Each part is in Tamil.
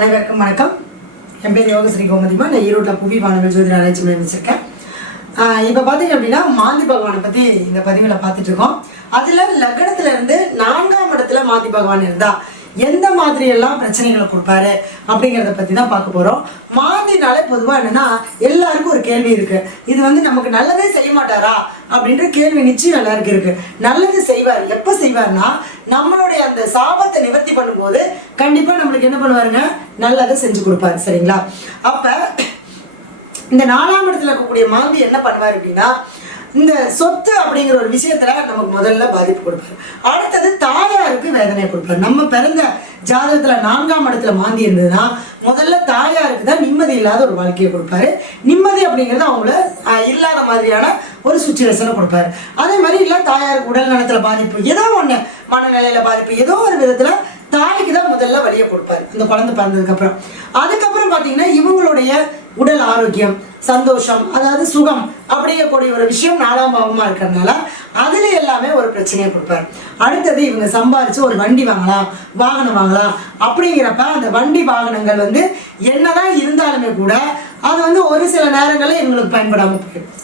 அனைவருக்கும் வணக்கம். என் பேர் யோகஸ்ரீ கோமதிமா. நான் ஈரோட்டில் புவி வானவில் ஜோதிட ஆராய்ச்சி மையம் வச்சிருக்கேன். இப்போ பார்த்தீங்க அப்படின்னா மாந்தி பகவானை பற்றி இந்த பதிவில் பார்த்துட்டு இருக்கோம். அதில் லக்னத்துல இருந்து 4ஆம் இடத்துல மாந்தி பகவான் இருந்தா எந்த மாதிரி எல்லாம் பிரச்சனைகளை கொடுப்பாரு அப்படிங்கிறத பற்றி தான் பார்க்க போகிறோம். மாந்தினாலே பொதுவாக என்னன்னா எல்லாருக்கும் ஒரு கேள்வி இருக்கு, இது நமக்கு நல்லதே செய்ய மாட்டாரா அப்படின்ற கேள்வி நிச்சயம் எல்லாருக்கும் இருக்கு. நல்லது செய்வார். எப்போ செய்வார்னா நம்மளுடைய அந்த சாபத்தை நிவர்த்தி பண்ணும்போது கண்டிப்பாக நம்மளுக்கு என்ன பண்ணுவாருங்க, நல்லதை செஞ்சு கொடுப்பாரு. சரிங்களா? அப்போ இந்த 4ஆம் இடத்துல இருக்கக்கூடிய மாந்தி என்ன பண்ணுவார் அப்படின்னா இந்த சொத்து அப்படிங்கிற ஒரு விஷயத்துல நமக்கு முதல்ல பாதிப்பு கொடுப்பாரு. அடுத்தது தாயாருக்கு வேதனை கொடுப்பாரு. நம்ம பிறந்த ஜாதகத்துல 4ஆம் இடத்துல மாந்தி இருந்ததுன்னா முதல்ல தாயாருக்கு தான் நிம்மதி இல்லாத ஒரு வாழ்க்கையை கொடுப்பாரு. நிம்மதி அப்படிங்கிறது அவங்கள இல்லாத மாதிரியான ஒரு சுச்சுவேஷனை கொடுப்பாரு. அதே மாதிரி இல்லை தாயாருக்கு உடல் நலத்துல பாதிப்பு, ஏதோ ஒண்ணு மனநிலையில பாதிப்பு, ஏதோ ஒரு விதத்துல தாய்க்கு தான் முதல்ல வழியை கொடுப்பாரு அந்த குழந்தை பிறந்ததுக்கு அப்புறம். அதுக்கப்புறம் பாத்தீங்கன்னா இவங்களுடைய உடல் ஆரோக்கியம், சந்தோஷம், அதாவது சுகம் அப்படிங்கக்கூடிய ஒரு விஷயம் 4ஆம் பாவமா இருக்கிறதுனால அதுல எல்லாமே ஒரு பிரச்சனையை கொடுப்பாரு. அடுத்தது இவங்க சம்பாரிச்சு ஒரு வண்டி வாங்கலாம், வாகனம் வாங்கலாம் அப்படிங்கிறப்ப அந்த வண்டி வாகனங்கள் என்னதான் இருந்தாலுமே கூட அது ஒரு சில நேரங்களில் இவங்களுக்கு பயன்படாம போயிடும்.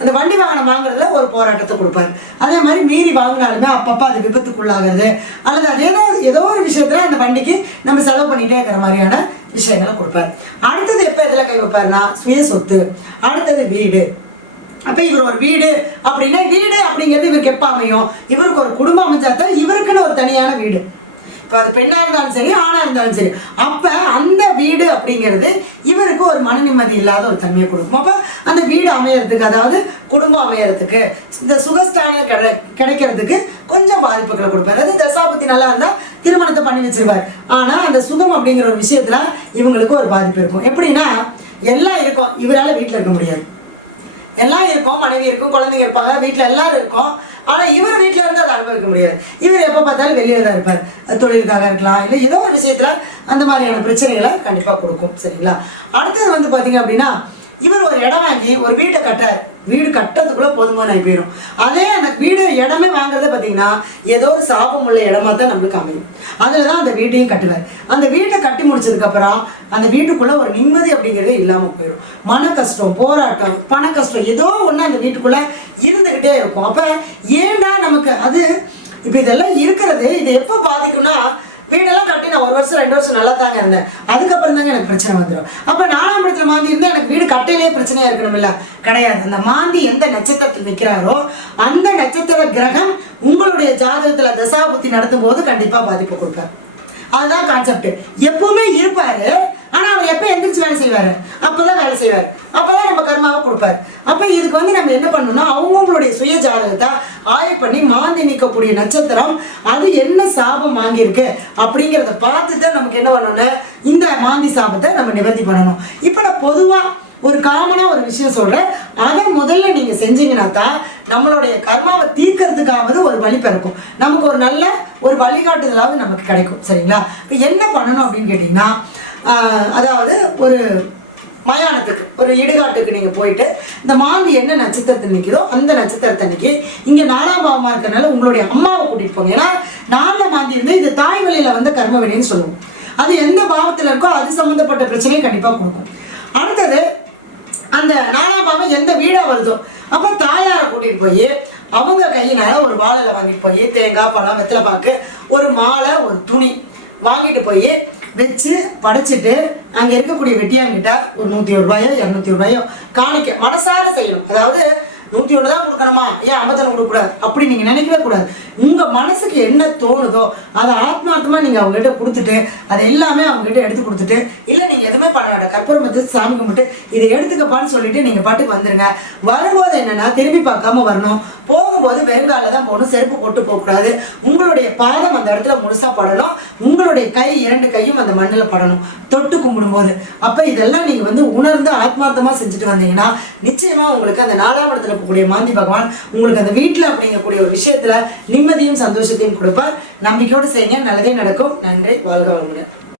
அந்த வண்டி வாகனம் வாங்குறதுல ஒரு போராட்டத்தை கொடுப்பாரு. அதே மாதிரி மீறி வாங்கினாலுமே அப்பப்போ அது விபத்துக்குள்ளாகிறது அல்லது அதே ஏதோ ஒரு விஷயத்துல அந்த வண்டிக்கு நம்ம செலவு பண்ணிட்டே இருக்கிற மாதிரியான விஷயங்களை கொடுப்பாரு. அடுத்தது எப்போ எதில் கை வைப்பாருன்னா சுய சொத்து, அடுத்தது வீடு. அப்போ இவர் ஒரு வீடு அப்படின்னா வீடு அப்படிங்கிறது இவருக்கு எப்போ அமையும், இவருக்கு ஒரு குடும்பம் அமைஞ்சாதான் இவருக்குன்னு ஒரு தனியான வீடு. இப்போ அது பெண்ணா இருந்தாலும் சரி ஆணா இருந்தாலும் சரி, அப்ப அந்த வீடு அப்படிங்கிறது இவருக்கு ஒரு மன நிம்மதி இல்லாத ஒரு தன்மையை கொடுக்கும். அப்ப அந்த வீடு அமையறதுக்கு, அதாவது குடும்பம் அமையறதுக்கு, இந்த சுகஸ்தானம் கிடைக்கிறதுக்கு கொஞ்சம் பாதிப்புகளை கொடுப்பாரு. அது தசாபுத்தி நல்லா இருந்தா திருமணத்தை பண்ணி வச்சிருவார். ஆனா அந்த சுகம் அப்படிங்கிற ஒரு விஷயத்துல இவங்களுக்கு ஒரு பாதிப்பு இருக்கும். எப்படின்னா எல்லாம் இருக்கும், இவரால் வீட்டில் இருக்க முடியாது. எல்லாம் இருக்கும், மனைவி இருக்கும், குழந்தைங்க இருப்பாங்க, வீட்டில் எல்லாரும் இருக்கும். ஆனால் இவர் வீட்டில் இருந்து அதை அனுபவிக்க முடியாது. இவர் எப்போ பார்த்தாலும் வெளியில் தான் இருப்பார். தொழிலுக்காக இருக்கலாம், இல்லை ஏதோ ஒரு விஷயத்தில் அந்த மாதிரியான பிரச்சனைகளை கண்டிப்பாக கொடுக்கும். சரிங்களா? அடுத்தது பார்த்தீங்க அப்படின்னா இவர் ஒரு இடம் வாங்கி ஒரு வீட்டை கட்டார். வீடு கட்டுறதுக்குள்ள போதுமான ஆகி போயிடும். அதே அந்த வீடு இடமே வாங்குறத பார்த்தீங்கன்னா ஏதோ ஒரு சாபம் உள்ள இடமா தான் நம்மளுக்கு அமையும். அதில் தான் அந்த வீட்டையும் கட்டுவார். அந்த வீட்டை கட்டி முடிச்சதுக்கப்புறம் அந்த வீட்டுக்குள்ள ஒரு நிம்மதி அப்படிங்கிறதே இல்லாமல் போயிடும். மன கஷ்டம், போராட்டம், பண கஷ்டம் ஏதோ ஒன்று அந்த வீட்டுக்குள்ள இருந்துக்கிட்டே இருக்கும். அப்போ ஏன்னா நமக்கு அது இப்போ இதெல்லாம் இருக்கிறது, இது எப்போ பாதிக்கும்னா வீடெல்லாம் கட்டி நான் 1 வருஷம் 2 வருஷம் நல்லா தாங்க இருந்தேன், அதுக்கப்புறம் தாங்க எனக்கு பிரச்சனை வந்துடும். அப்போ 4ஆம் இடத்துல மாந்தி இருந்தால் எனக்கு வீடு கட்டையிலே பிரச்சனையா இருக்கணும் இல்லை? கிடையாது. அந்த மாந்தி எந்த நட்சத்திரத்தில் நிற்கிறாரோ அந்த நட்சத்திர கிரகம் உங்களுடைய ஜாதகத்துல தசாபுத்தி நடத்தும் போது கண்டிப்பா பாதிப்பு கொடுப்பார். அதுதான் கான்செப்ட். எப்பவுமே இருப்பாரு, ஆனா அவர் எப்ப எந்திரிச்சு வேலை செய்வாரு, அப்பதான் வேலை செய்வார், அப்பதான் நம்ம கர்மாவை கொடுப்பாரு. அப்ப இதுக்கு நம்ம என்ன பண்ணணும்னா அவங்களுடைய சுய ஜாதகத்தை ஆய்வு பண்ணி மாந்தி நிற்கக்கூடிய நட்சத்திரம் அது என்ன சாபம் வாங்கியிருக்கு அப்படிங்கிறத பார்த்துட்டு நமக்கு என்ன பண்ணணும்னா இந்த மாந்தி சாபத்தை நம்ம நிவர்த்தி பண்ணணும். இப்ப நான் பொதுவா ஒரு காமனா ஒரு விஷயம் சொல்றேன், அதை முதல்ல நீங்க செஞ்சீங்கன்னா தான் நம்மளுடைய கர்மாவை தீர்க்கறதுக்காவது ஒரு வழி பிறக்கும், நமக்கு ஒரு நல்ல ஒரு வழிகாட்டுதலாவது நமக்கு கிடைக்கும். சரிங்களா? இப்போ என்ன பண்ணணும் அப்படின்னு கேட்டீங்கன்னா அதாவது ஒரு மயானத்துக்கு, ஒரு இடுகாட்டுக்கு நீங்க போயிட்டு இந்த மாந்தி என்ன நட்சத்திரத்தில் நிற்குதோ அந்த நட்சத்திரத்தன்னைக்கு இங்க 4ஆம் பாவமா இருக்கிறதுனால உங்களுடைய அம்மாவை கூட்டிட்டு போங்க. ஏன்னா 4ஆம் மாந்தி இருந்து இது தாய் வழியில கர்ம வினைன்னு சொல்லுவோம். அது எந்த பாவத்துல இருக்கோ அது சம்பந்தப்பட்ட பிரச்சனையை கண்டிப்பா கொடுக்கும். அடுத்தது அந்த 4ஆம் பாவம் எந்த வீடா வருதோ அப்ப தாயாரை கூட்டிட்டு போய் அவங்க கையினால ஒரு வாழை வாங்கிட்டு போய் தேங்காய், பழம், வெத்தலை பாக்கு, ஒரு மாலை, ஒரு துணி வாங்கிட்டு போய் வச்சு படைச்சிட்டு அங்க இருக்கக்கூடிய வெட்டியாங்கிட்ட ஒரு 101 ரூபாயோ 200 ரூபாயோ காணிக்க மனசார செய்யணும். அதாவது 101 தான் கொடுக்கணுமா, ஏன் 51 கொடுக்கக்கூடாது அப்படி நீங்க நினைக்கவே கூடாது. உங்க மனசுக்கு என்ன தோணுதோ அதை ஆத்மார்த்தமா நீங்க அவங்ககிட்ட கொடுத்துட்டு அதை எல்லாமே அவங்ககிட்ட எடுத்து கொடுத்துட்டு, இல்ல நீங்க எதுவுமே பண்ண வேண்டாம், கற்பூரம் வச்சு சாமி கும்பிட்டு இதை எடுத்துக்கப்பான்னு சொல்லிட்டு நீங்க பாட்டுக்கு வந்துருங்க. வரும்போது என்னன்னா திரும்பி பார்க்காம வரணும், போகும்போது வெறுங்கால தான் போகணும், செருப்பு போட்டு போகக்கூடாது. உங்களுடைய பாதம் அந்த இடத்துல முழுசா படணும், உங்களுடைய கை 2 கையும் அந்த மண்ணில் படணும் தொட்டு கும்பிடும் போது. அப்ப இதெல்லாம் நீங்க உணர்ந்து ஆத்மார்த்தமா செஞ்சுட்டு வந்தீங்கன்னா நிச்சயமா உங்களுக்கு அந்த 4ஆம் இடத்துல இருக்கக்கூடிய மாந்தி பகவான் உங்களுக்கு அந்த வீட்டுல அப்படிங்கக்கூடிய ஒரு விஷயத்துல நிம்மதியும் சந்தோஷத்தையும் கொடுப்பார். நம்பிக்கையோடு செய்யுங்க, நல்லதே நடக்கும். நன்றி. வாழ்க வளமுடன்.